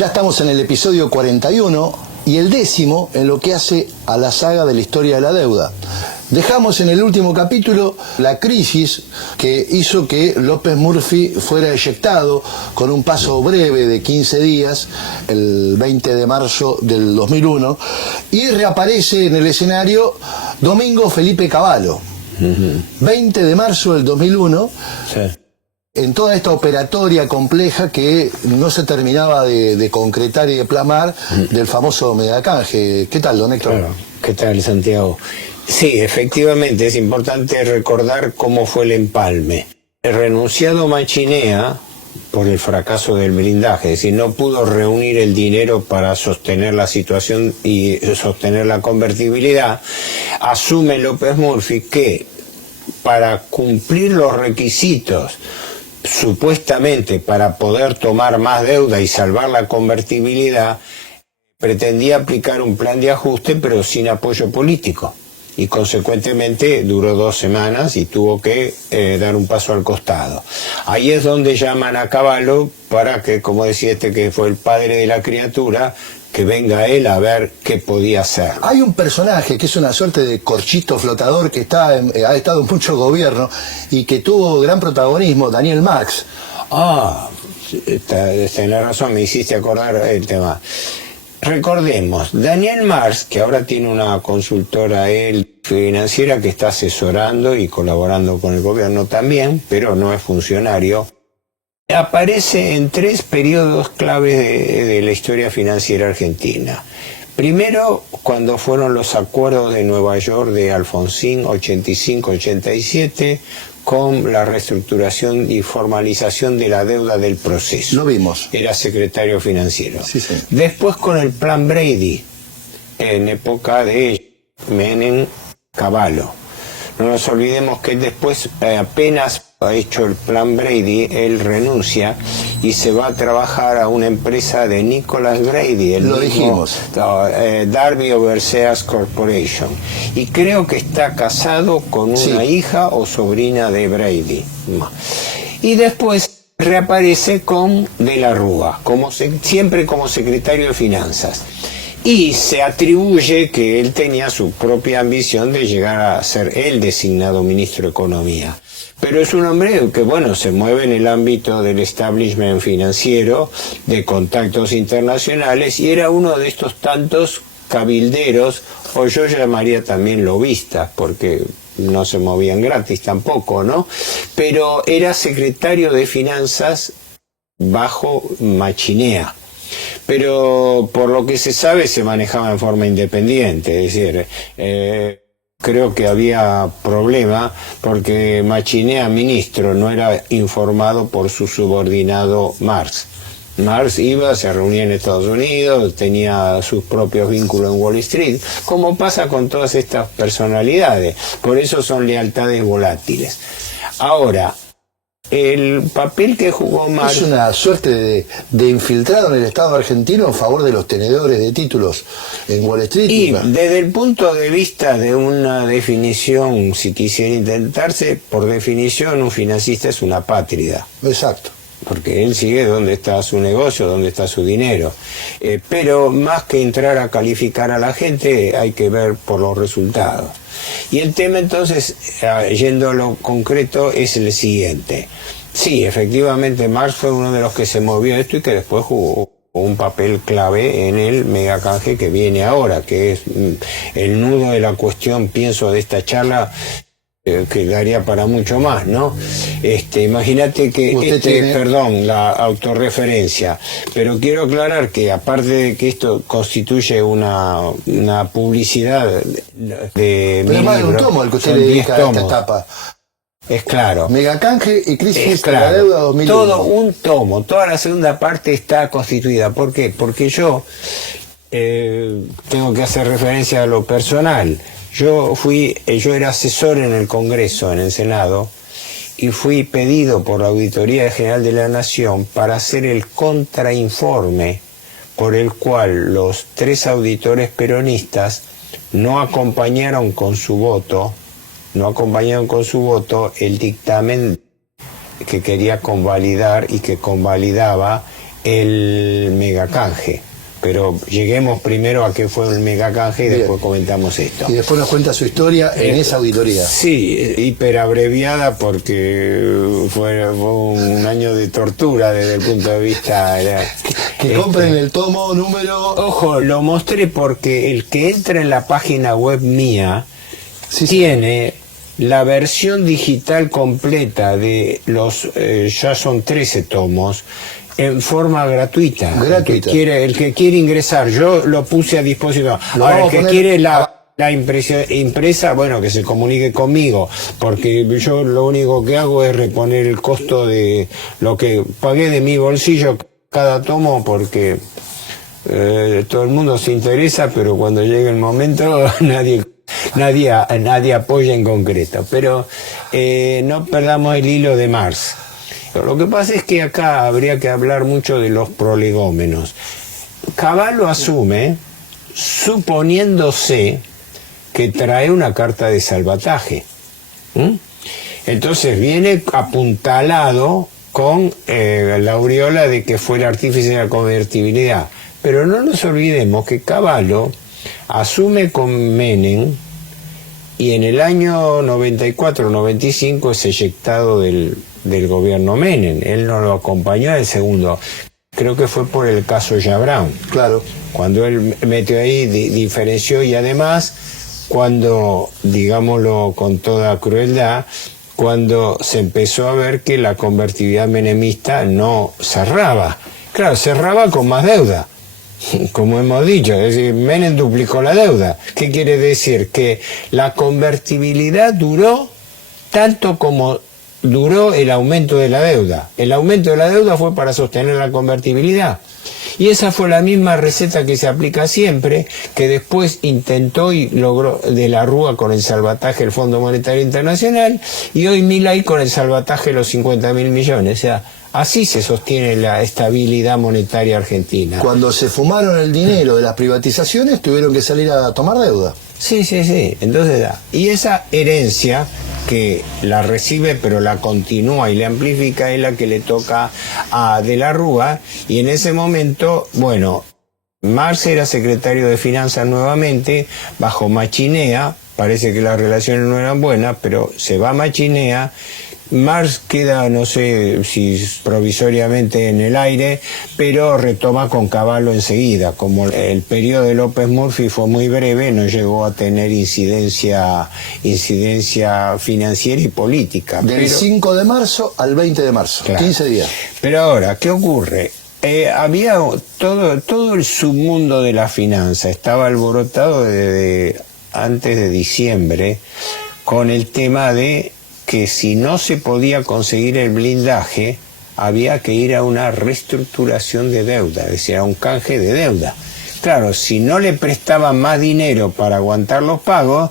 Ya estamos en el episodio 41 y el 10º en lo que hace a la saga de la historia de la deuda. Dejamos en el último capítulo la crisis que hizo que López Murphy fuera eyectado con un paso breve de 15 días, el 20 de marzo del 2001, y reaparece en el escenario Domingo Felipe Cavallo. 20 de marzo del 2001, sí. En toda esta operatoria compleja que no se terminaba de concretar y de plasmar del famoso megacanje. ¿Qué tal, don Héctor? Claro. ¿Qué tal, Santiago? Sí, efectivamente, es importante recordar cómo fue el empalme. El renunciado Machinea, por el fracaso del blindaje, es decir, no pudo reunir el dinero para sostener la situación y sostener la convertibilidad, asume López Murphy que para cumplir los requisitos supuestamente para poder tomar más deuda y salvar la convertibilidad, pretendía aplicar un plan de ajuste pero sin apoyo político y consecuentemente duró 2 semanas y tuvo que dar un paso al costado. Ahí es donde llaman a Cavallo para que, como decía que fue el padre de la criatura, que venga él a ver qué podía hacer. Hay un personaje que es una suerte de corchito flotador que ha estado en mucho gobierno y que tuvo gran protagonismo, Daniel Marx. Tenés razón, me hiciste acordar el tema. Recordemos, Daniel Marx, que ahora tiene una consultora financiera que está asesorando y colaborando con el gobierno también, pero no es funcionario, aparece en 3 periodos claves de la historia financiera argentina. Primero, cuando fueron los acuerdos de Nueva York de Alfonsín 85-87 con la reestructuración y formalización de la deuda del proceso. Lo vimos. Era secretario financiero. Sí, sí. Después con el plan Brady, en época de Menem Cavallo. No nos olvidemos que después, apenas ha hecho el plan Brady, él renuncia y se va a trabajar a una empresa de Nicholas Brady, lo dijimos, Darby Overseas Corporation, y creo que está casado con una hija o sobrina de Brady. Y después reaparece con De la Rúa, siempre como secretario de Finanzas. Y se atribuye que él tenía su propia ambición de llegar a ser el designado ministro de Economía. Pero es un hombre que, bueno, se mueve en el ámbito del establishment financiero, de contactos internacionales, y era uno de estos tantos cabilderos, o yo llamaría también lobistas, porque no se movían gratis tampoco, ¿no? Pero era secretario de Finanzas bajo Machinea. Pero por lo que se sabe se manejaba en forma independiente, es decir, creo que había problema porque Machinea, ministro, no era informado por su subordinado Marx. Marx se reunía en Estados Unidos, tenía sus propios vínculos en Wall Street, como pasa con todas estas personalidades, por eso son lealtades volátiles. Ahora, el papel que jugó Marx es una suerte de infiltrado en el Estado argentino en favor de los tenedores de títulos en Wall Street. Y desde el punto de vista de una definición, si quisiera intentarse, por definición un financista es una apátrida. Exacto. Porque él sigue dónde está su negocio, dónde está su dinero. Pero más que entrar a calificar a la gente, hay que ver por los resultados. Y el tema entonces, yendo a lo concreto, es el siguiente. Sí, efectivamente, Marx fue uno de los que se movió esto y que después jugó un papel clave en el megacanje que viene ahora, que es el nudo de la cuestión, pienso, de esta charla, que daría para mucho más, ¿no? Imagínate que, perdón, la autorreferencia, pero quiero aclarar que aparte de que esto constituye una publicidad de pero más de un tomo el que usted le dedica a esta etapa. Es claro. Megacanje y crisis de la deuda 2001. Todo un tomo, toda la segunda parte está constituida. ¿Por qué? Porque yo tengo que hacer referencia a lo personal. Yo era asesor en el Congreso, en el Senado, y fui pedido por la Auditoría General de la Nación para hacer el contrainforme por el cual los 3 auditores peronistas no acompañaron con su voto el dictamen que quería convalidar y que convalidaba el megacanje. Pero lleguemos primero a qué fue el megacanje y Bien. después comentamos esto. Y después nos cuenta su historia en esa auditoría. Sí, hiperabreviada porque fue un año de tortura desde el punto de vista... Que compren el tomo número... Ojo, lo mostré porque el que entra en la página web mía tiene la versión digital completa de los... ya son 13 tomos, en forma gratuita. El que quiere ingresar, yo lo puse a disposición. Ahora, el que quiere la impresa, bueno, que se comunique conmigo, porque yo lo único que hago es reponer el costo de lo que pagué de mi bolsillo cada tomo, porque todo el mundo se interesa, pero cuando llegue el momento nadie apoya en concreto. Pero no perdamos el hilo de Marx. Lo que pasa es que acá habría que hablar mucho de los prolegómenos. Cavallo asume, suponiéndose que trae una carta de salvataje. Entonces viene apuntalado con la aureola de que fue el artífice de la convertibilidad. Pero no nos olvidemos que Cavallo asume con Menem y en el año 94-95 es eyectado del gobierno Menem. Él no lo acompañó en el segundo. Creo que fue por el caso Yabran. Claro. Cuando él metió ahí, diferenció, y además, cuando, digámoslo con toda crueldad, cuando se empezó a ver que la convertibilidad menemista no cerraba. Claro, cerraba con más deuda, como hemos dicho, es decir, Menem duplicó la deuda. ¿Qué quiere decir? Que la convertibilidad duró tanto como duró el aumento de la deuda. El aumento de la deuda fue para sostener la convertibilidad. Y esa fue la misma receta que se aplica siempre, que después intentó y logró de la Rúa con el salvataje del Fondo Monetario Internacional, y hoy Milei con el salvataje de los 50.000 millones. O sea, así se sostiene la estabilidad monetaria argentina. Cuando se fumaron el dinero de las privatizaciones, tuvieron que salir a tomar deuda. Sí. Entonces, y esa herencia que la recibe pero la continúa y la amplifica es la que le toca a De la Rúa, y en ese momento, bueno, Marx era secretario de Finanzas nuevamente, bajo Machinea, parece que las relaciones no eran buenas, pero se va Machinea. Marx queda, no sé si provisoriamente en el aire, pero retoma con Cavallo enseguida. Como el periodo de López Murphy fue muy breve, no llegó a tener incidencia financiera y política. Del 5 de marzo al 20 de marzo, claro. 15 días. Pero ahora, ¿qué ocurre? Había todo el submundo de la finanza, estaba alborotado desde antes de diciembre, con el tema de que si no se podía conseguir el blindaje, había que ir a una reestructuración de deuda, es decir, a un canje de deuda. Claro, si no le prestaban más dinero para aguantar los pagos,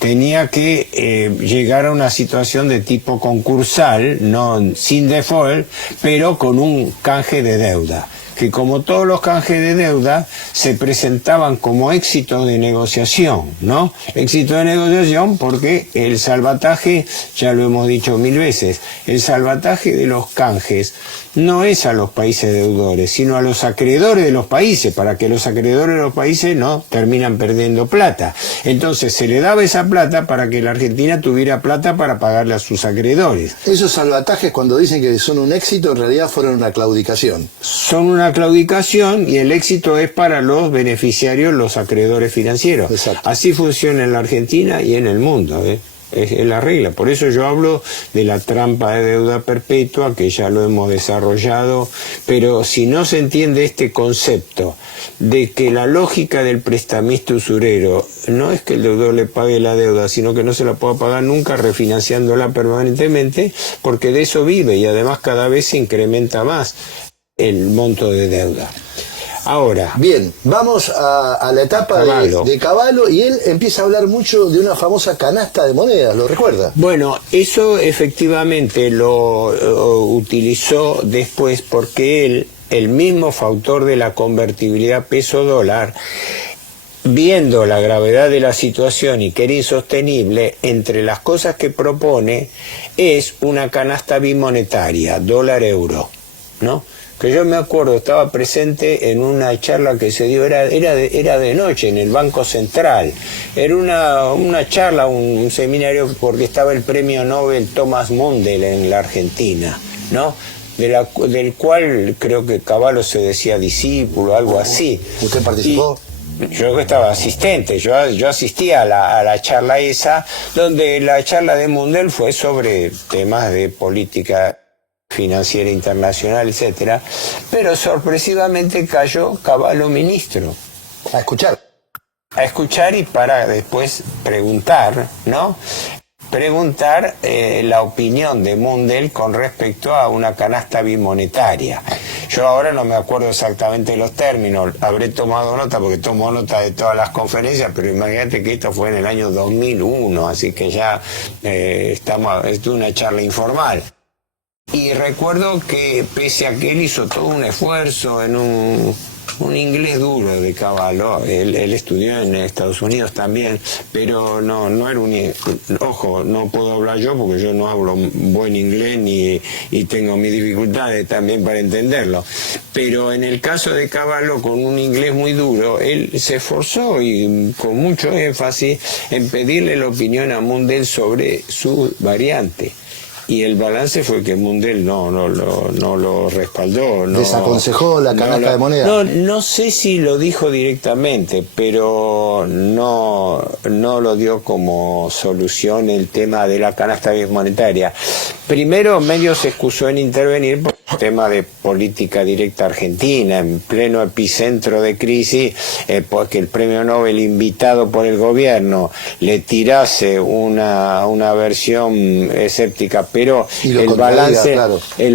tenía que llegar a una situación de tipo concursal, no sin default, pero con un canje de deuda, que como todos los canjes de deuda se presentaban como éxito de negociación, ¿no? Éxito de negociación porque el salvataje, ya lo hemos dicho 1000 veces, el salvataje de los canjes no es a los países deudores, sino a los acreedores de los países, para que los acreedores de los países no terminan perdiendo plata. Entonces se le daba esa plata para que la Argentina tuviera plata para pagarle a sus acreedores. Esos salvatajes, cuando dicen que son un éxito, en realidad fueron una claudicación. Son una claudicación, y el éxito es para los beneficiarios, los acreedores financieros. Exacto. Así funciona en la Argentina y en el mundo, es la regla. Por eso yo hablo de la trampa de deuda perpetua, que ya lo hemos desarrollado, pero si no se entiende este concepto de que la lógica del prestamista usurero no es que el deudor le pague la deuda, sino que no se la pueda pagar nunca refinanciándola permanentemente, porque de eso vive, y además cada vez se incrementa más el monto de deuda. Ahora, bien, vamos a la etapa de Cavallo, y él empieza a hablar mucho de una famosa canasta de monedas, ¿lo recuerda? Bueno, eso efectivamente lo utilizó después, porque él, el mismo factor de la convertibilidad peso-dólar, viendo la gravedad de la situación y que era insostenible, entre las cosas que propone es una canasta bimonetaria, dólar-euro, ¿no? que yo me acuerdo, estaba presente en una charla que se dio, era de noche, en el Banco Central. Era una charla, un seminario, porque estaba el premio Nobel Thomas Mundell en la Argentina, ¿no? Del cual creo que Cavallo se decía discípulo, algo así. ¿Usted participó? Yo estaba asistente, yo asistí a la charla esa, donde la charla de Mundell fue sobre temas de política financiera internacional, etcétera, pero sorpresivamente cayó Cavallo ministro. A escuchar. A escuchar y para después preguntar, ¿no? Preguntar la opinión de Mundell con respecto a una canasta bimonetaria. Yo ahora no me acuerdo exactamente los términos, habré tomado nota porque tomo nota de todas las conferencias, pero imagínate que esto fue en el año 2001, así que ya es una charla informal. Y recuerdo que pese a que él hizo todo un esfuerzo en un inglés duro de Cavallo, él estudió en Estados Unidos también, pero no era ojo, no puedo hablar yo porque yo no hablo buen inglés y tengo mis dificultades también para entenderlo, pero en el caso de Cavallo, con un inglés muy duro, él se esforzó y con mucho énfasis en pedirle la opinión a Mundell sobre su variante. Y el balance fue que Mundell no lo respaldó. Desaconsejó la canasta de moneda. No sé si lo dijo directamente, pero no lo dio como solución el tema de la canasta monetaria. Primero, medio se excusó en intervenir por el tema de política directa argentina, en pleno epicentro de crisis, porque el premio Nobel invitado por el gobierno le tirase una versión escéptica, pero el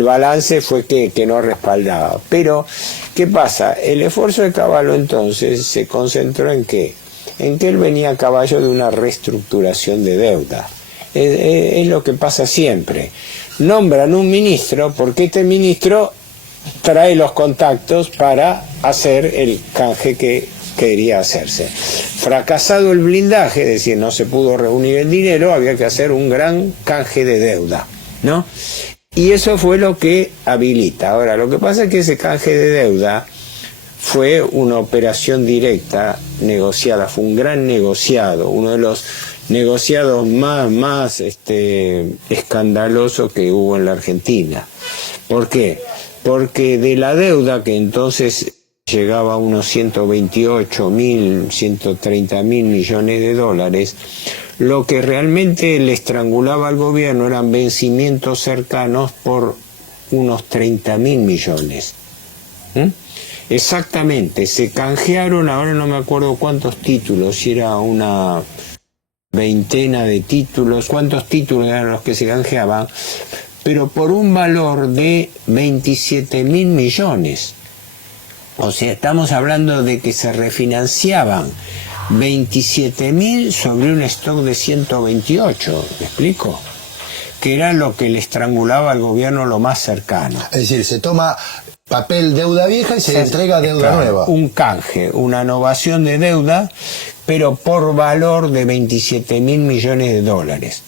balance fue que no respaldaba. Pero, ¿qué pasa? El esfuerzo de Cavallo entonces se concentró en ¿qué? En que él venía a caballo de una reestructuración de deuda. Es lo que pasa siempre. Nombran un ministro porque este ministro trae los contactos para hacer el canje que quería hacerse. Fracasado el blindaje, es decir, no se pudo reunir el dinero, había que hacer un gran canje de deuda, ¿no? Y eso fue lo que habilita. Ahora, lo que pasa es que ese canje de deuda fue una operación directa, negociada, fue un gran negociado, uno de los negociados más escandalosos que hubo en la Argentina. ¿Por qué? Porque de la deuda, que entonces llegaba a unos 128.000, 130.000 millones de dólares, lo que realmente le estrangulaba al gobierno eran vencimientos cercanos por unos 30.000 millones. Exactamente, se canjearon, ahora no me acuerdo cuántos títulos, si era una veintena de títulos, cuántos títulos eran los que se canjeaban, pero por un valor de 27.000 millones. O sea, estamos hablando de que se refinanciaban 27.000 sobre un stock de 128, ¿me explico? Que era lo que le estrangulaba al gobierno lo más cercano. Es decir, se toma papel deuda vieja y se entrega deuda nueva. Un canje, una novación de deuda, pero por valor de 27.000 millones de dólares.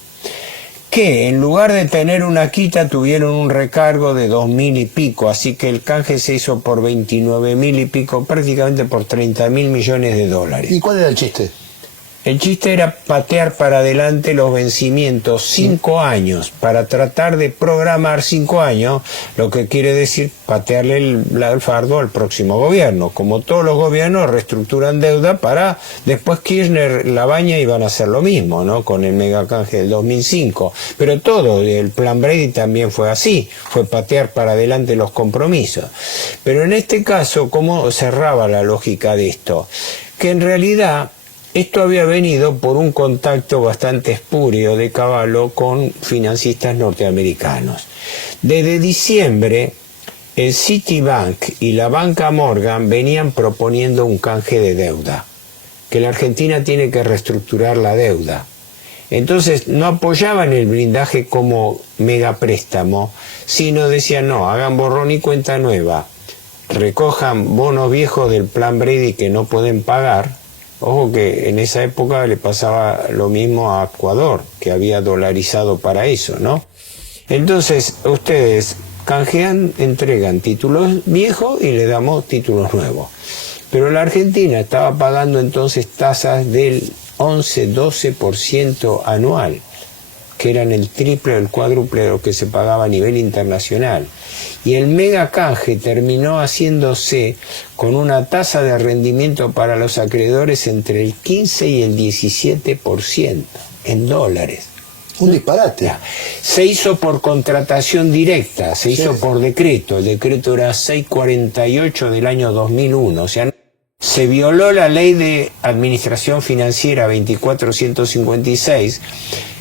Que en lugar de tener una quita tuvieron un recargo de 2.000 y pico, así que el canje se hizo por 29.000 y pico, prácticamente por 30.000 millones de dólares. ¿Y cuál era el chiste? El chiste era patear para adelante los vencimientos 5 años, para tratar de programar 5 años, lo que quiere decir patearle el fardo al próximo gobierno. Como todos los gobiernos reestructuran deuda para después Kirchner, Labaña iban a hacer lo mismo, ¿no? Con el megacanje del 2005. Pero todo, el plan Brady también fue así, fue patear para adelante los compromisos. Pero en este caso, ¿cómo cerraba la lógica de esto? Que en realidad esto había venido por un contacto bastante espurio de Cavallo con financistas norteamericanos. Desde diciembre, el Citibank y la banca Morgan venían proponiendo un canje de deuda, que la Argentina tiene que reestructurar la deuda. Entonces no apoyaban el blindaje como megapréstamo, sino decían no, hagan borrón y cuenta nueva, recojan bonos viejos del plan Brady que no pueden pagar. Ojo que en esa época le pasaba lo mismo a Ecuador, que había dolarizado para eso, ¿no? Entonces, ustedes canjean, entregan títulos viejos y le damos títulos nuevos. Pero la Argentina estaba pagando entonces tasas del 11-12% anual, que eran el triple o el cuádruple de lo que se pagaba a nivel internacional. Y el mega canje terminó haciéndose con una tasa de rendimiento para los acreedores entre el 15 y el 17% en dólares. Un disparate. Se hizo por contratación directa, se hizo por decreto. El decreto era 648 del año 2001. O sea, se violó la ley de administración financiera 2456,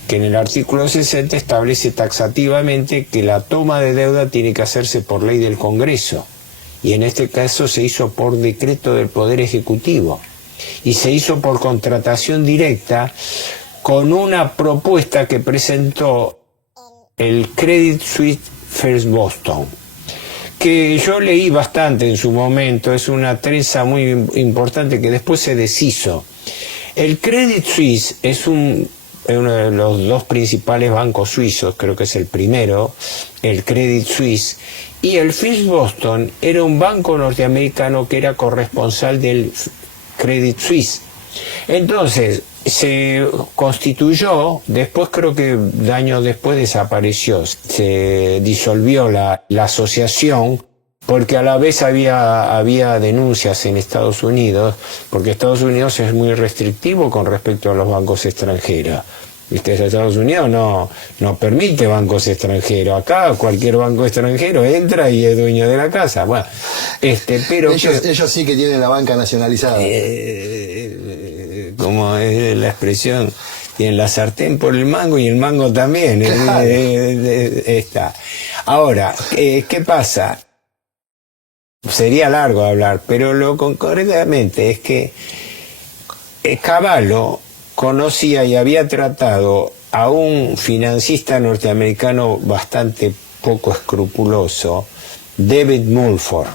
que en el artículo 60 establece taxativamente que la toma de deuda tiene que hacerse por ley del Congreso. Y en este caso se hizo por decreto del Poder Ejecutivo. Y se hizo por contratación directa, con una propuesta que presentó el Credit Suisse First Boston, que yo leí bastante en su momento. Es una trenza muy importante que después se deshizo. El Credit Suisse es uno de los dos principales bancos suizos, creo que es el primero, el Credit Suisse, y el First Boston era un banco norteamericano que era corresponsal del Credit Suisse. Entonces, se constituyó, después creo que años después desapareció, se disolvió la asociación, porque a la vez había denuncias en Estados Unidos, porque Estados Unidos es muy restrictivo con respecto a los bancos extranjeros. ¿Viste? Estados Unidos no permite bancos extranjeros. Acá cualquier banco extranjero entra y es dueño de la casa. Bueno, pero ellos sí que tienen la banca nacionalizada. Como es la expresión, tienen la sartén por el mango y el mango también. Claro. Está. Ahora, ¿qué pasa? Sería largo hablar, pero lo concretamente es que Cavallo conocía y había tratado a un financista norteamericano bastante poco escrupuloso, David Mulford.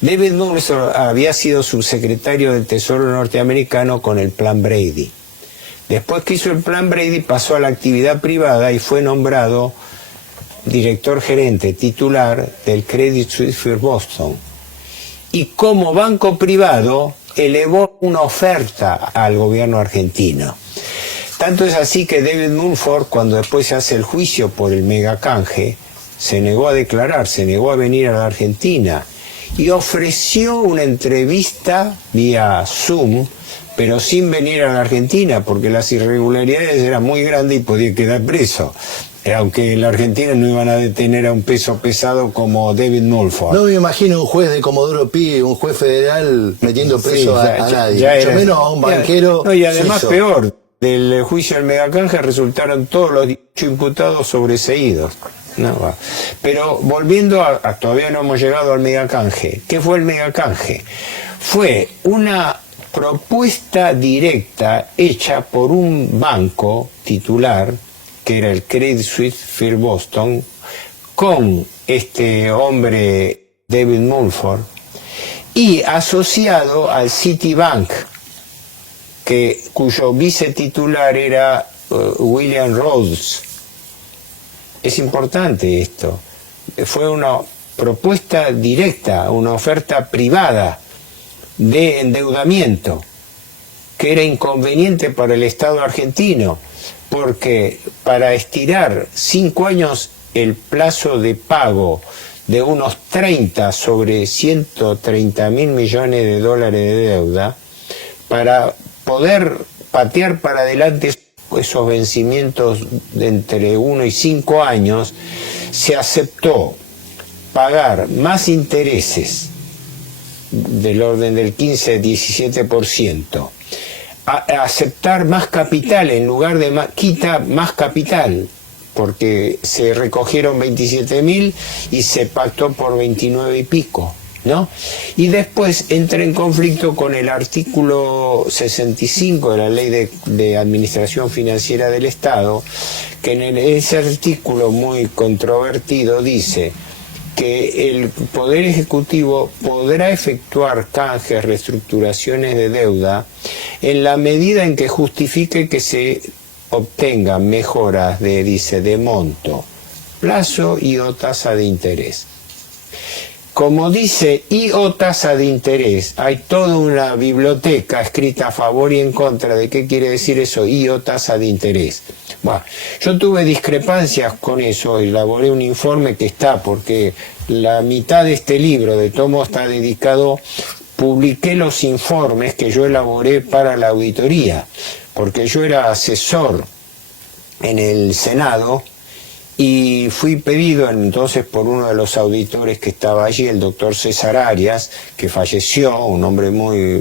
David Mulford había sido subsecretario del Tesoro norteamericano con el Plan Brady. Después que hizo el Plan Brady pasó a la actividad privada y fue nombrado director gerente titular del Credit Suisse First Boston. Y como banco privado elevó una oferta al gobierno argentino. Tanto es así que David Mulford, cuando después se hace el juicio por el megacanje, se negó a declarar, se negó a venir a la Argentina y ofreció una entrevista vía Zoom, pero sin venir a la Argentina, porque las irregularidades eran muy grandes y podía quedar preso. Aunque en la Argentina no iban a detener a un peso pesado como David Mulford. No me imagino un juez de Comodoro Pi, un juez federal metiendo preso a nadie. Mucho menos a un banquero. No, y además suizo. Peor, del juicio del megacanje resultaron todos los 18 imputados sobreseídos. No, va. Pero volviendo todavía no hemos llegado al megacanje. ¿Qué fue el megacanje? Fue una propuesta directa hecha por un banco titular, que era el Credit Suisse First Boston, con este hombre David Mulford, y asociado al Citibank, cuyo vicetitular era William Rhodes. Es importante esto. Fue una propuesta directa, una oferta privada de endeudamiento, que era inconveniente para el Estado argentino, porque para estirar 5 años el plazo de pago de unos 30 sobre 130.000 millones de dólares de deuda, para poder patear para adelante esos vencimientos de entre 1 y 5 años, se aceptó pagar más intereses del orden del 15-17%, aceptar más capital en lugar de quita más capital, porque se recogieron 27.000 y se pactó por 29 y pico, ¿no? Y después entra en conflicto con el artículo 65 de la Ley de Administración Financiera del Estado, que en ese artículo muy controvertido dice que el Poder Ejecutivo podrá efectuar canjes, reestructuraciones de deuda en la medida en que justifique que se obtengan mejoras de monto plazo y o tasa de interés. Como dice y o tasa de interés, hay toda una biblioteca escrita a favor y en contra de qué quiere decir eso, y o tasa de interés. Bueno, yo tuve discrepancias con eso, elaboré un informe que está, porque la mitad de este libro de tomo está dedicado, publiqué los informes que yo elaboré para la auditoría, porque yo era asesor en el Senado, y fui pedido entonces por uno de los auditores que estaba allí, el doctor César Arias, que falleció, un hombre muy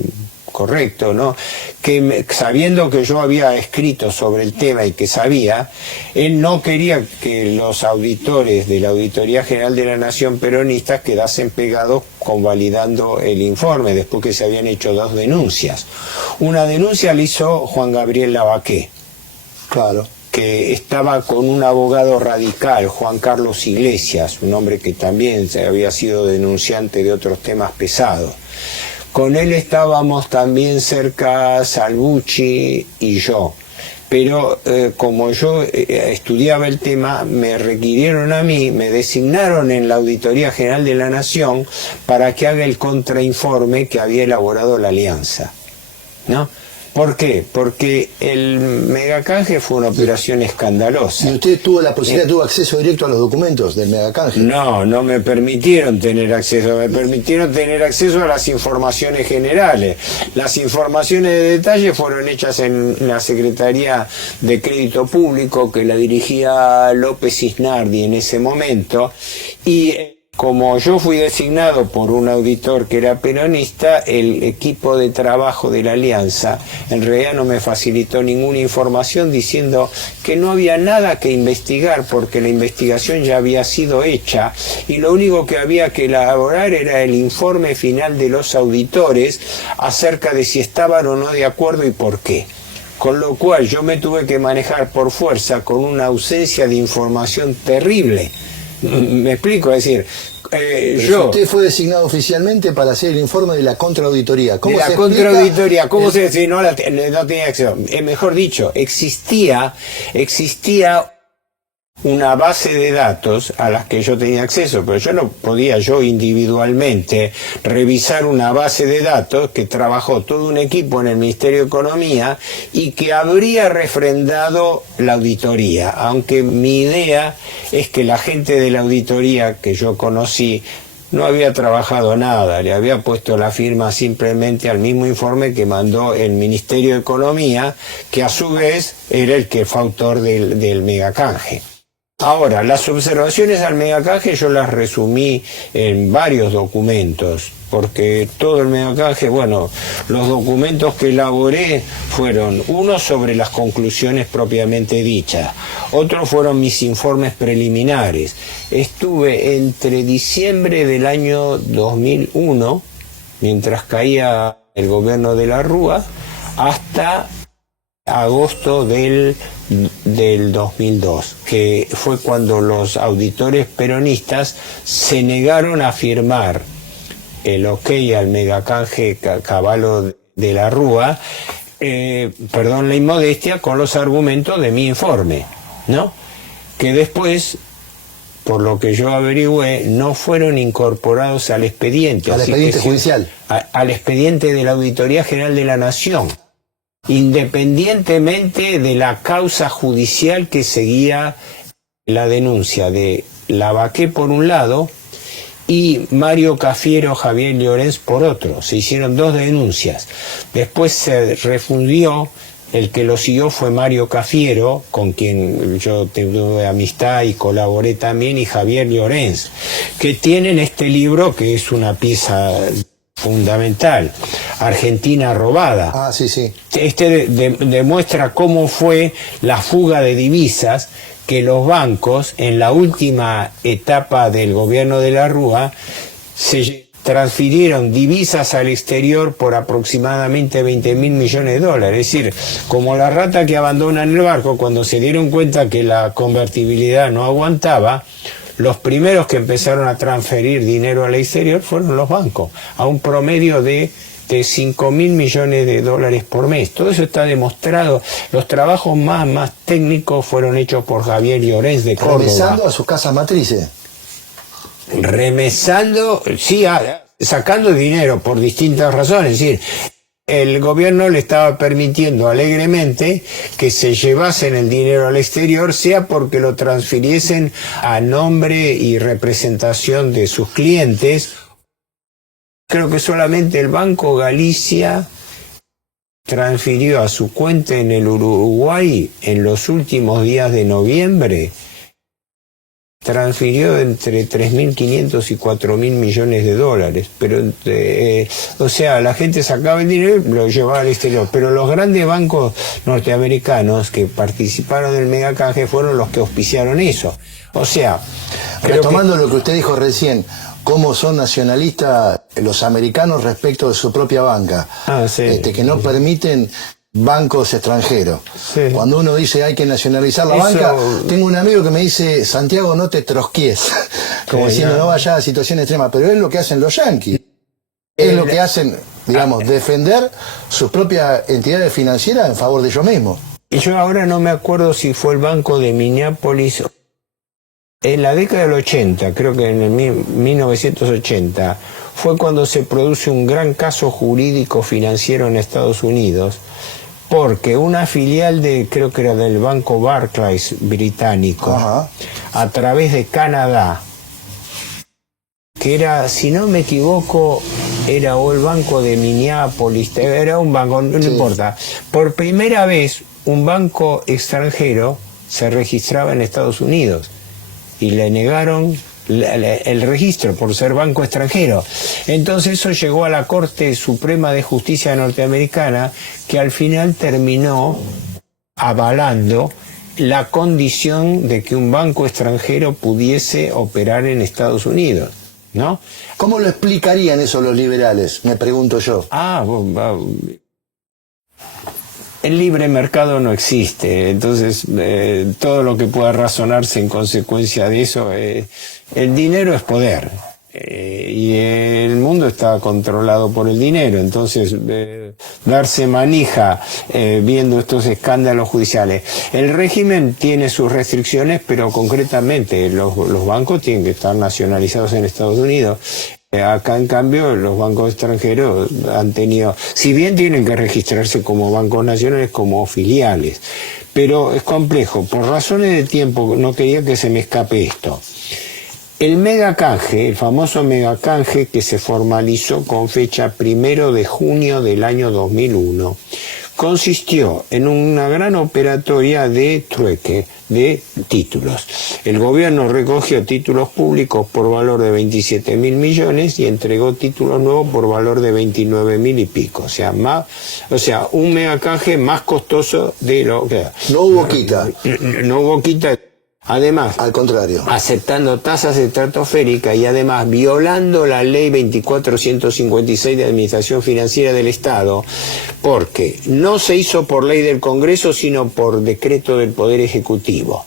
correcto, ¿no? Que sabiendo que yo había escrito sobre el tema y que sabía, él no quería que los auditores de la Auditoría General de la Nación peronistas quedasen pegados convalidando el informe, después que se habían hecho 2 denuncias. Una denuncia la hizo Juan Gabriel Lavaqué. Claro. Que estaba con un abogado radical, Juan Carlos Iglesias, un hombre que también había sido denunciante de otros temas pesados. Con él estábamos también cerca Salvucci y yo, pero como yo estudiaba el tema, me requirieron a mí, me designaron en la Auditoría General de la Nación para que haga el contrainforme que había elaborado la Alianza, ¿no? ¿Por qué? Porque el megacanje fue una operación escandalosa. ¿Y usted tuvo la posibilidad, tuvo acceso directo a los documentos del megacanje? No, no me permitieron tener acceso, me permitieron tener acceso a las informaciones generales. Las informaciones de detalle fueron hechas en la Secretaría de Crédito Público, que la dirigía López Isnardi en ese momento, y como yo fui designado por un auditor que era peronista, el equipo de trabajo de la Alianza en realidad no me facilitó ninguna información, diciendo que no había nada que investigar porque la investigación ya había sido hecha y lo único que había que elaborar era el informe final de los auditores acerca de si estaban o no de acuerdo y por qué. Con lo cual yo me tuve que manejar por fuerza con una ausencia de información terrible. Me explico, es decir, usted fue designado oficialmente para hacer el informe de la contraauditoría. ¿Cómo se contraauditoría? ¿Cómo se dice? No tenía acceso. Mejor dicho, existía una base de datos a las que yo tenía acceso, pero yo no podía individualmente revisar una base de datos que trabajó todo un equipo en el Ministerio de Economía y que habría refrendado la auditoría, aunque mi idea es que la gente de la auditoría que yo conocí no había trabajado nada, le había puesto la firma simplemente al mismo informe que mandó el Ministerio de Economía, que a su vez era el que fue autor del megacanje. Ahora, las observaciones al megacanje yo las resumí en varios documentos, porque todo el megacanje, bueno, los documentos que elaboré fueron uno sobre las conclusiones propiamente dichas, otros fueron mis informes preliminares. Estuve entre diciembre del año 2001, mientras caía el gobierno de la Rúa, hasta agosto del 2002, que fue cuando los auditores peronistas se negaron a firmar el ok al megacanje Cavallo de la Rúa, perdón la inmodestia, con los argumentos de mi informe, ¿no? Que después, por lo que yo averigüé, no fueron incorporados al expediente. Al expediente judicial. Al expediente de la Auditoría General de la Nación, independientemente de la causa judicial que seguía la denuncia de Lavaqué por un lado y Mario Cafiero, Javier Llorens por otro. Se hicieron 2 denuncias. Después se refundió, el que lo siguió fue Mario Cafiero, con quien yo tuve amistad y colaboré también, y Javier Llorens, que tienen este libro que es una pieza fundamental, Argentina robada. Ah, sí, sí. Demuestra cómo fue la fuga de divisas, que los bancos en la última etapa del gobierno de la Rúa se transfirieron divisas al exterior por aproximadamente 20.000 millones de dólares. Es decir, como la rata que abandona el barco, cuando se dieron cuenta que la convertibilidad no aguantaba, los primeros que empezaron a transferir dinero al exterior fueron los bancos, a un promedio de de 5.000 millones de dólares por mes. Todo eso está demostrado. Los trabajos más técnicos fueron hechos por Javier Llorens de Córdoba. Remesando a sus casas matrices. Remesando, sí, sacando dinero por distintas razones. Es decir, el gobierno le estaba permitiendo alegremente que se llevasen el dinero al exterior, sea porque lo transfiriesen a nombre y representación de sus clientes. Creo que solamente el Banco Galicia transfirió a su cuenta en el Uruguay en los últimos días de noviembre, transfirió entre 3.500 y 4.000 millones de dólares. Pero, o sea, la gente sacaba el dinero y lo llevaba al exterior. Pero los grandes bancos norteamericanos que participaron del megacanje fueron los que auspiciaron eso. O sea, retomando lo que usted dijo recién, cómo son nacionalistas los americanos respecto de su propia banca, sí, que no permiten bancos extranjeros. Sí. Cuando uno dice hay que nacionalizar la banca, tengo un amigo que me dice, Santiago, no te trosquies, como diciendo, no vaya a situación extrema, pero es lo que hacen los yanquis. Es lo que hacen, digamos, defender sus propias entidades financieras en favor de ellos mismos. Y yo ahora no me acuerdo si fue el Banco de Minneapolis. En la década del 80, creo que en el 1980, fue cuando se produce un gran caso jurídico financiero en Estados Unidos, porque una filial creo que era del Banco Barclays británico, a través de Canadá, que era, si no me equivoco, era o el Banco de Minneapolis, era un banco, no importa. Por primera vez, un banco extranjero se registraba en Estados Unidos y le negaron el registro por ser banco extranjero. Entonces eso llegó a la Corte Suprema de Justicia norteamericana, que al final terminó avalando la condición de que un banco extranjero pudiese operar en Estados Unidos, ¿no? ¿Cómo lo explicarían eso los liberales? Me pregunto yo. El libre mercado no existe, entonces todo lo que pueda razonarse en consecuencia de eso, el dinero es poder, y el mundo está controlado por el dinero. Entonces darse manija viendo estos escándalos judiciales. El régimen tiene sus restricciones, pero concretamente los bancos tienen que estar nacionalizados en Estados Unidos. Acá, en cambio, los bancos extranjeros han tenido, si bien tienen que registrarse como bancos nacionales, como filiales, pero es complejo. Por razones de tiempo, no quería que se me escape esto. El megacanje, el famoso megacanje que se formalizó con fecha 1 de junio del año 2001, consistió en una gran operatoria de trueque de títulos. El gobierno recogió títulos públicos por valor de 27.000 millones y entregó títulos nuevos por valor de 29.000 y pico. O sea, un megacanje más costoso de lo que... No hubo quita. No hubo quita. Además, al contrario, aceptando tasas estratosféricas y además violando la ley 2456 de Administración Financiera del Estado, porque no se hizo por ley del Congreso, sino por decreto del Poder Ejecutivo.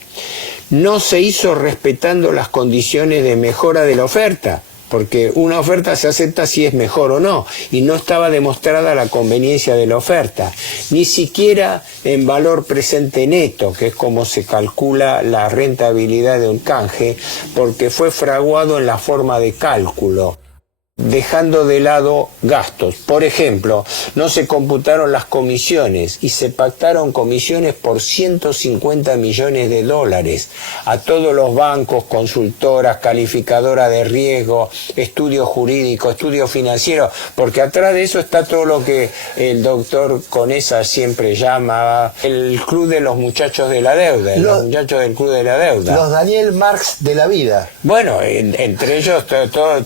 No se hizo respetando las condiciones de mejora de la oferta, porque una oferta se acepta si es mejor o no, y no estaba demostrada la conveniencia de la oferta, ni siquiera en valor presente neto, que es como se calcula la rentabilidad de un canje, porque fue fraguado en la forma de cálculo, dejando de lado gastos. Por ejemplo, no se computaron las comisiones y se pactaron comisiones por 150 millones de dólares a todos los bancos, consultoras, calificadoras de riesgo, estudios jurídicos, estudios financieros, porque atrás de eso está todo lo que el doctor Conesa siempre llama el club de los muchachos de la deuda, los muchachos del club de la deuda. Los Daniel Marx de la vida. Bueno, entre ellos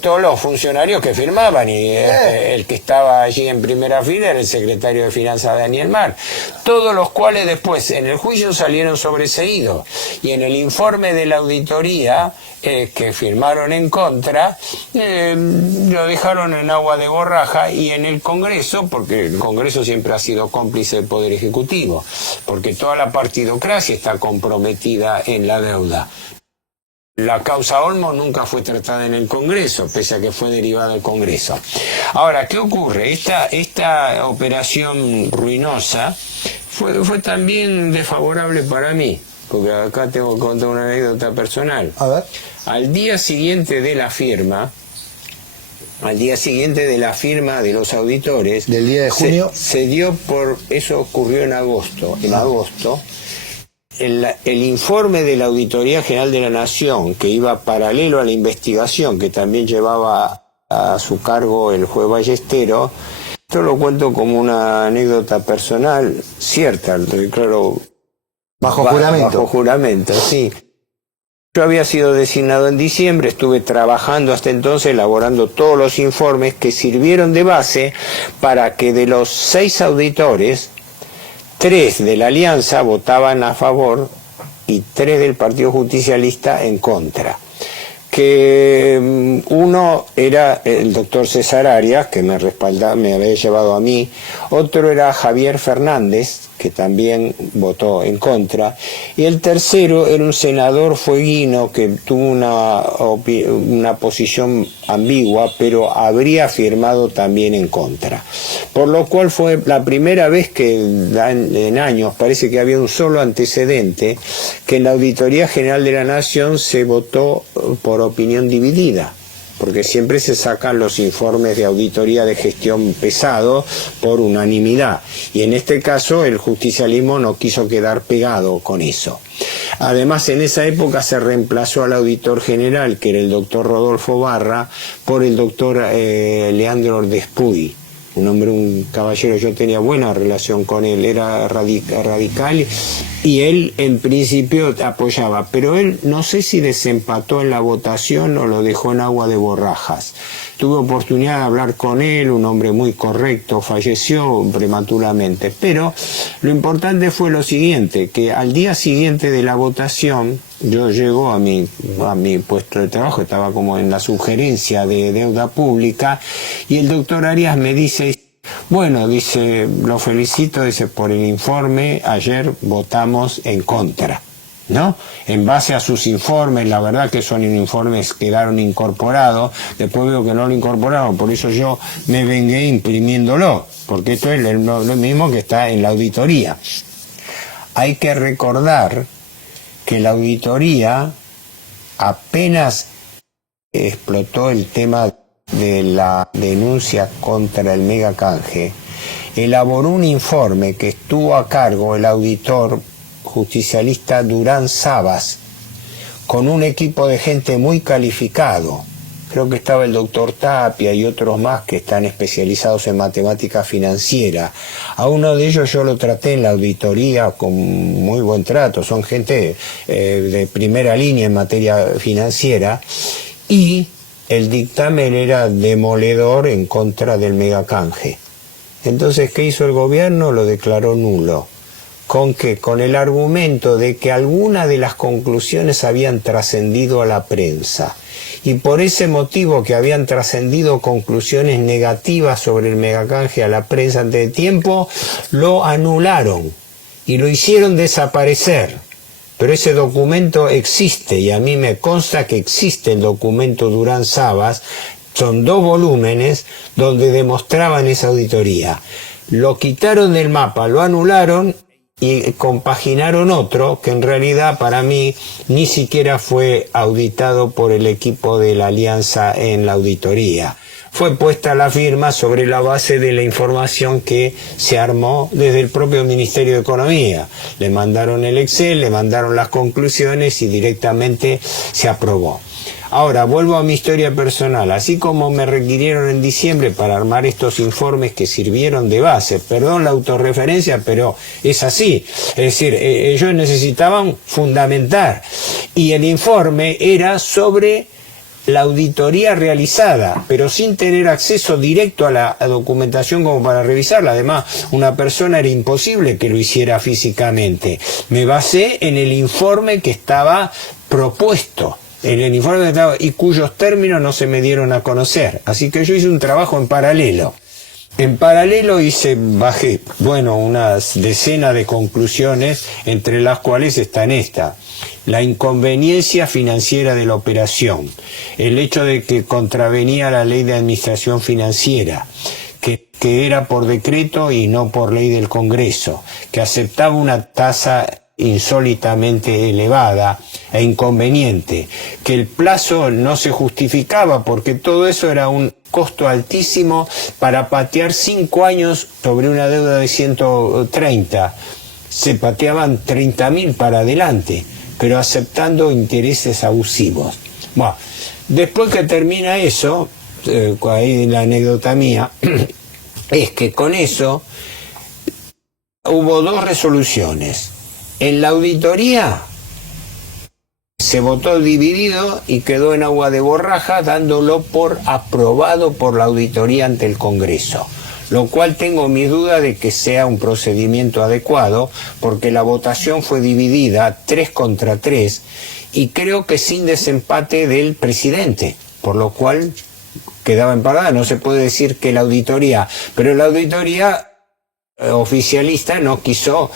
todos los funcionarios que firmaban, y el que estaba allí en primera fila era el secretario de Finanzas Daniel Marx, todos los cuales después en el juicio salieron sobreseídos, y en el informe de la auditoría que firmaron en contra, lo dejaron en agua de borraja, y en el Congreso, porque el Congreso siempre ha sido cómplice del Poder Ejecutivo, porque toda la partidocracia está comprometida en la deuda. La causa Olmos nunca fue tratada en el Congreso, pese a que fue derivada del Congreso. Ahora, ¿qué ocurre? Esta operación ruinosa fue también desfavorable para mí, porque acá tengo que contar una anécdota personal. A ver. Al día siguiente de la firma de los auditores, del día de junio, se dio eso ocurrió en agosto. En agosto, el informe de la Auditoría General de la Nación, que iba paralelo a la investigación que también llevaba a su cargo el juez Ballestero, esto lo cuento como una anécdota personal, cierta, claro, bajo juramento. Bajo juramento, sí. Yo había sido designado en diciembre, estuve trabajando hasta entonces, elaborando todos los informes que sirvieron de base para que de los 6 auditores, 3 de la Alianza votaban a favor y 3 del Partido Justicialista en contra. Que uno era el doctor César Arias, que me había llevado a mí, otro era Javier Fernández, que también votó en contra, y el tercero era un senador fueguino que tuvo una posición ambigua, pero habría firmado también en contra. Por lo cual fue la primera vez que en años, parece que había un solo antecedente, que en la Auditoría General de la Nación se votó por opinión dividida, porque siempre se sacan los informes de auditoría de gestión pesado por unanimidad, y en este caso el justicialismo no quiso quedar pegado con eso. Además, en esa época se reemplazó al auditor general, que era el doctor Rodolfo Barra, por el doctor Leandro Despuy, un caballero. Yo tenía buena relación con él, era radical, y él en principio apoyaba, pero él no sé si desempató en la votación o lo dejó en agua de borrajas. Tuve oportunidad de hablar con él, un hombre muy correcto, falleció prematuramente, pero lo importante fue lo siguiente, que al día siguiente de la votación, yo llego a mi puesto de trabajo, estaba como en la sugerencia de deuda pública, y el doctor Arias me dice, bueno, dice, lo felicito, dice, por el informe, ayer votamos en contra, ¿no? En base a sus informes, la verdad que son informes que quedaron incorporados, después veo que no lo incorporaron, por eso yo me vengué imprimiéndolo, porque esto es lo mismo que está en la auditoría. Hay que recordar que la auditoría, apenas explotó el tema de la denuncia contra el megacanje, elaboró un informe que estuvo a cargo el auditor justicialista Durán Sabas, con un equipo de gente muy calificado. Creo que estaba el doctor Tapia y otros más que están especializados en matemática financiera. A uno de ellos yo lo traté en la auditoría con muy buen trato, son gente de primera línea en materia financiera, y el dictamen era demoledor en contra del megacanje. Entonces, ¿qué hizo el gobierno? Lo declaró nulo. ¿Con qué? Con el argumento de que algunas de las conclusiones habían trascendido a la prensa. Y por ese motivo, que habían trascendido conclusiones negativas sobre el megacanje a la prensa antes de tiempo, lo anularon y lo hicieron desaparecer. Pero ese documento existe, y a mí me consta que existe el documento Durán Sabas. Son 2 volúmenes donde demostraban esa auditoría. Lo quitaron del mapa, lo anularon y compaginaron otro que en realidad para mí ni siquiera fue auditado por el equipo de la Alianza en la auditoría. Fue puesta la firma sobre la base de la información que se armó desde el propio Ministerio de Economía. Le mandaron el Excel, le mandaron las conclusiones y directamente se aprobó. Ahora, vuelvo a mi historia personal. Así como me requirieron en diciembre para armar estos informes que sirvieron de base, perdón la autorreferencia, pero es así. Es decir, ellos necesitaban fundamentar. Y el informe era sobre la auditoría realizada, pero sin tener acceso directo a la documentación como para revisarla. Además, una persona era imposible que lo hiciera físicamente. Me basé en el informe que estaba propuesto, en el informe y cuyos términos no se me dieron a conocer. Así que yo hice un trabajo en paralelo. En paralelo bajé, unas decenas de conclusiones, entre las cuales están esta. la inconveniencia financiera de la operación, el hecho de que contravenía la ley de administración financiera, que era por decreto y no por ley del Congreso, que aceptaba una tasa insólitamente elevada e inconveniente, que el plazo no se justificaba porque todo eso era un costo altísimo para patear 5 años sobre una deuda de 130. Se pateaban 30.000 para adelante, pero aceptando intereses abusivos. Bueno, después que termina eso, ahí la anécdota mía, es que con eso hubo 2 resoluciones. En la auditoría se votó dividido y quedó en agua de borraja, dándolo por aprobado por la auditoría ante el Congreso, lo cual tengo mi duda de que sea un procedimiento adecuado, porque la votación fue dividida 3 contra 3 y creo que sin desempate del presidente, por lo cual quedaba empatada. No se puede decir que la auditoría, pero la auditoría oficialista no quiso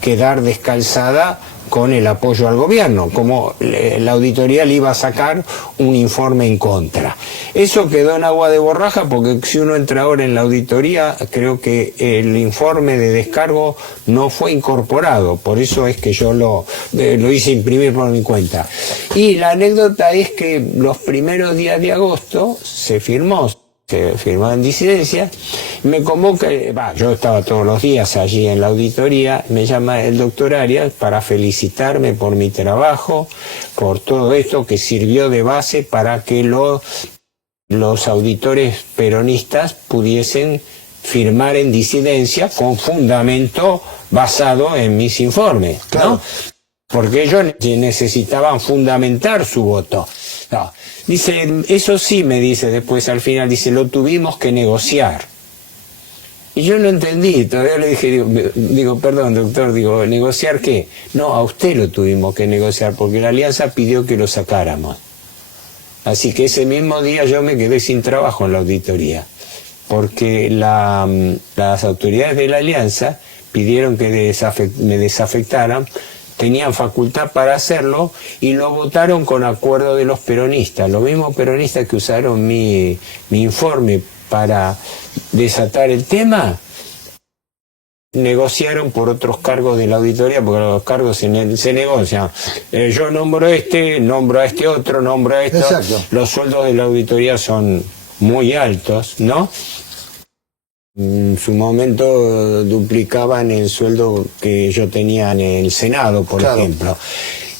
quedar descalzada con el apoyo al gobierno, como la auditoría le iba a sacar un informe en contra. Eso quedó en agua de borraja, porque si uno entra ahora en la auditoría, creo que el informe de descargo no fue incorporado, por eso es que yo lo hice imprimir por mi cuenta. Y la anécdota es que los primeros días de agosto se firmó en disidencia, me convoca, yo estaba todos los días allí en la auditoría, me llama el doctor Arias para felicitarme por mi trabajo, por todo esto que sirvió de base para que los auditores peronistas pudiesen firmar en disidencia con fundamento basado en mis informes, ¿no? Claro. Porque ellos necesitaban fundamentar su voto. No. Dice, eso sí, me dice después al final, dice, lo tuvimos que negociar. Y yo no entendí, todavía le dije, digo, perdón, doctor, digo, ¿negociar qué? No, a usted lo tuvimos que negociar, porque la alianza pidió que lo sacáramos. Así que ese mismo día yo me quedé sin trabajo en la auditoría, porque las autoridades de la alianza pidieron que me desafectaran, tenían facultad para hacerlo y lo votaron con acuerdo de los peronistas, los mismos peronistas que usaron mi informe para desatar el tema, negociaron por otros cargos de la auditoría, porque los cargos se negocian. Yo nombro a este otro, nombro a esto. Exacto. Los sueldos de la auditoría son muy altos, ¿no? En su momento duplicaban el sueldo que yo tenía en el Senado, por ejemplo.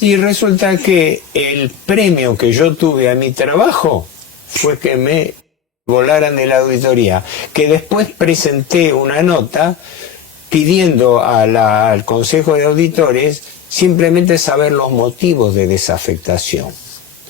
Y resulta que el premio que yo tuve a mi trabajo fue que me volaran de la auditoría, que después presenté una nota pidiendo al Consejo de Auditores simplemente saber los motivos de desafectación.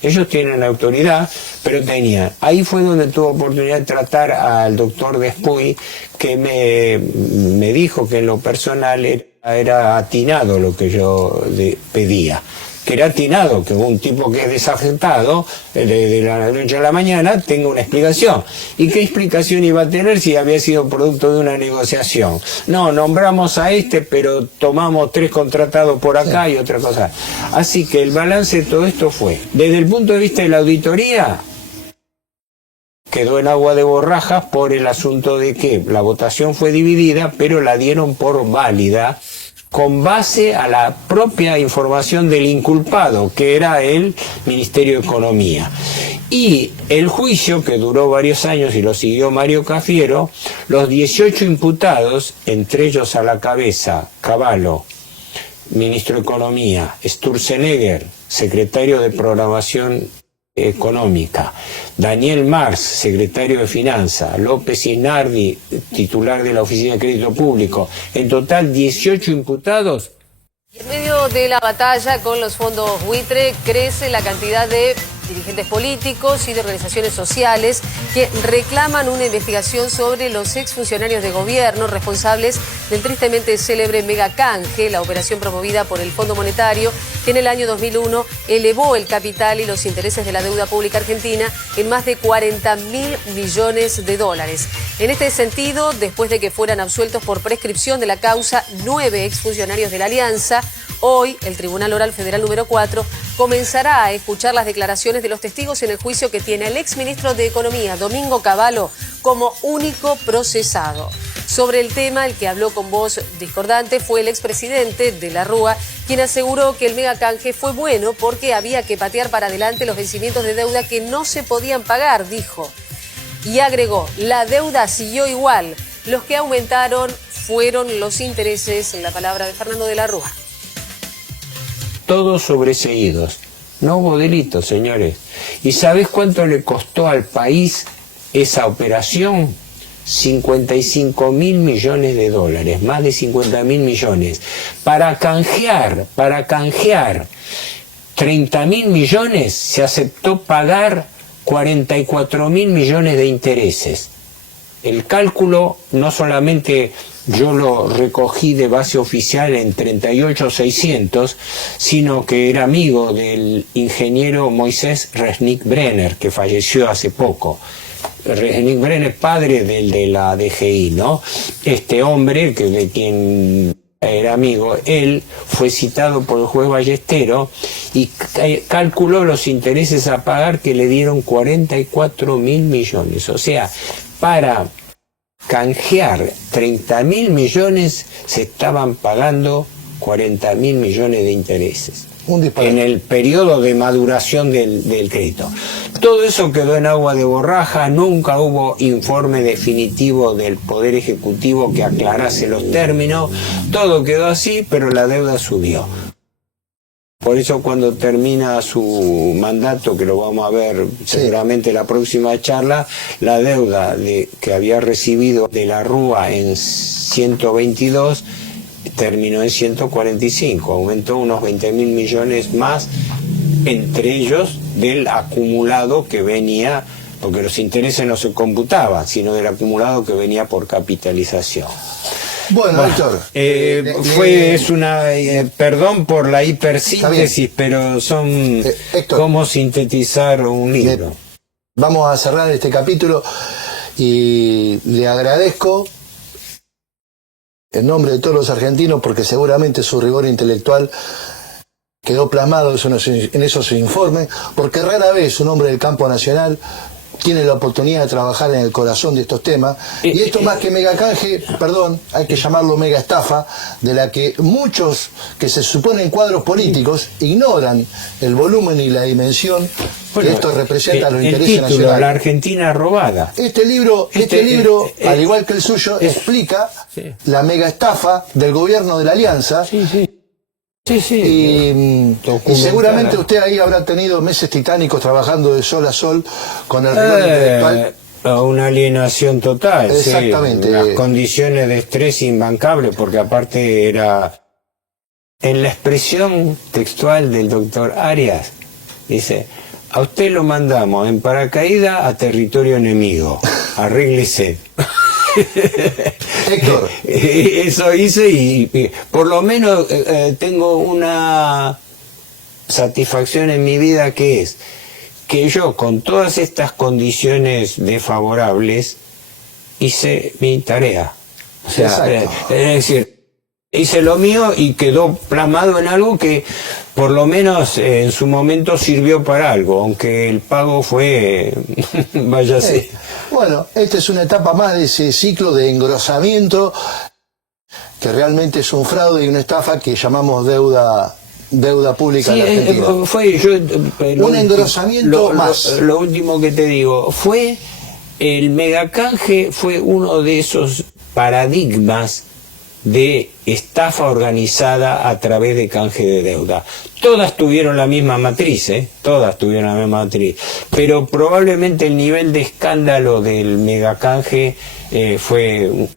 Ellos tienen autoridad, pero tenían. Ahí fue donde tuve oportunidad de tratar al doctor Despuy, que me dijo que en lo personal era atinado lo que yo pedía. Que era atinado, que un tipo que es desafectado de la noche a la mañana tenga una explicación. ¿Y qué explicación iba a tener si había sido producto de una negociación? No, nombramos a este, pero tomamos 3 contratados por acá y otra cosa. Así que el balance de todo esto fue, desde el punto de vista de la auditoría, quedó en agua de borrajas por el asunto de que la votación fue dividida, pero la dieron por válida, con base a la propia información del inculpado, que era el Ministerio de Economía. Y el juicio, que duró varios años y lo siguió Mario Cafiero, los 18 imputados, entre ellos a la cabeza, Cavallo, ministro de Economía, Sturzenegger, secretario de Programación Económica, Daniel Marx, secretario de Finanzas, López Isnardi, titular de la Oficina de Crédito Público, en total 18 imputados. En medio de la batalla con los fondos buitre, crece la cantidad de dirigentes políticos y de organizaciones sociales que reclaman una investigación sobre los exfuncionarios de gobierno responsables del tristemente célebre megacanje, la operación promovida por el Fondo Monetario, que en el año 2001 elevó el capital y los intereses de la deuda pública argentina en más de 40.000 millones de dólares. En este sentido, después de que fueran absueltos por prescripción de la causa 9 exfuncionarios de la Alianza, Hoy, el Tribunal Oral Federal número 4 comenzará a escuchar las declaraciones de los testigos en el juicio que tiene al exministro de Economía, Domingo Cavallo, como único procesado. Sobre el tema, el que habló con voz discordante fue el expresidente de la Rúa, quien aseguró que el megacanje fue bueno porque había que patear para adelante los vencimientos de deuda que no se podían pagar, dijo. Y agregó, la deuda siguió igual. Los que aumentaron fueron los intereses, en la palabra de Fernando de la Rúa. Todos sobreseídos. No hubo delito, señores. ¿Y sabés cuánto le costó al país esa operación? 55.000 millones de dólares, más de 50.000 millones. Para canjear 30.000 millones se aceptó pagar 44.000 millones de intereses. El cálculo no solamente yo lo recogí de base oficial en 38.600, sino que era amigo del ingeniero Moisés Resnick Brenner, que falleció hace poco. Resnick Brenner, padre del de la DGI, ¿no? Este hombre, que de quien era amigo, él fue citado por el juez Ballestero y calculó los intereses a pagar que le dieron 44.000 millones. O sea, para canjear 30.000 millones se estaban pagando 40.000 millones de intereses en el periodo de maduración del crédito. Todo eso quedó en agua de borraja, nunca hubo informe definitivo del Poder Ejecutivo que aclarase los términos, todo quedó así, pero la deuda subió. Por eso cuando termina su mandato, que lo vamos a ver seguramente en la próxima charla, la deuda que había recibido de la Rúa en 122 terminó en 145, aumentó unos 20.000 millones más, entre ellos del acumulado que venía, porque los intereses no se computaban, sino del acumulado que venía por capitalización. Bueno, Héctor, es una perdón por la hipersíntesis, pero son Héctor, cómo sintetizar un libro. Vamos a cerrar este capítulo y le agradezco en nombre de todos los argentinos, porque seguramente su rigor intelectual quedó plasmado en esos informes, porque rara vez un hombre del campo nacional tiene la oportunidad de trabajar en el corazón de estos temas, y esto más que megacanje, perdón, hay que llamarlo mega estafa, de la que muchos que se suponen cuadros políticos ignoran el volumen y la dimensión que esto representa a los intereses nacionales. La Argentina robada. Este libro, al igual que el suyo, explica la mega estafa del gobierno de la Alianza. Y seguramente usted ahí habrá tenido meses titánicos trabajando de sol a sol con el rigor intelectual. Una alienación total. Exactamente. Unas condiciones de estrés imbancables, porque aparte era, en la expresión textual del doctor Arias, dice: a usted lo mandamos en paracaídas a territorio enemigo, arréglese. Héctor, eso hice y por lo menos tengo una satisfacción en mi vida, que es que yo, con todas estas condiciones desfavorables, hice mi tarea. O sea, es decir, hice lo mío y quedó plasmado en algo que por lo menos en su momento sirvió para algo, aunque el pago fue váyase. Bueno, esta es una etapa más de ese ciclo de engrosamiento que realmente es un fraude y una estafa que llamamos deuda pública en Argentina. Fue un engrosamiento más. Lo último que te digo, el megacanje fue uno de esos paradigmas de estafa organizada a través de canje de deuda. Todas tuvieron la misma matriz, todas tuvieron la misma matriz, pero probablemente el nivel de escándalo del megacanje fue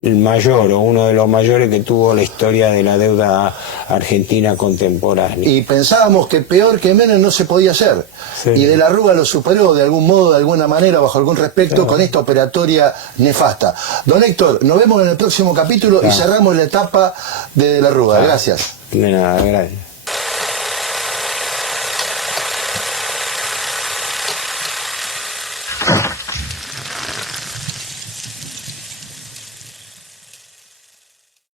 el mayor, o uno de los mayores que tuvo la historia de la deuda argentina contemporánea. Y pensábamos que peor que Menem no se podía hacer. Sí. Y de la Rúa lo superó de algún modo, de alguna manera, bajo algún respecto, con esta operatoria nefasta. Don Héctor, nos vemos en el próximo capítulo y cerramos la etapa de la Rúa. Gracias. De nada, gracias.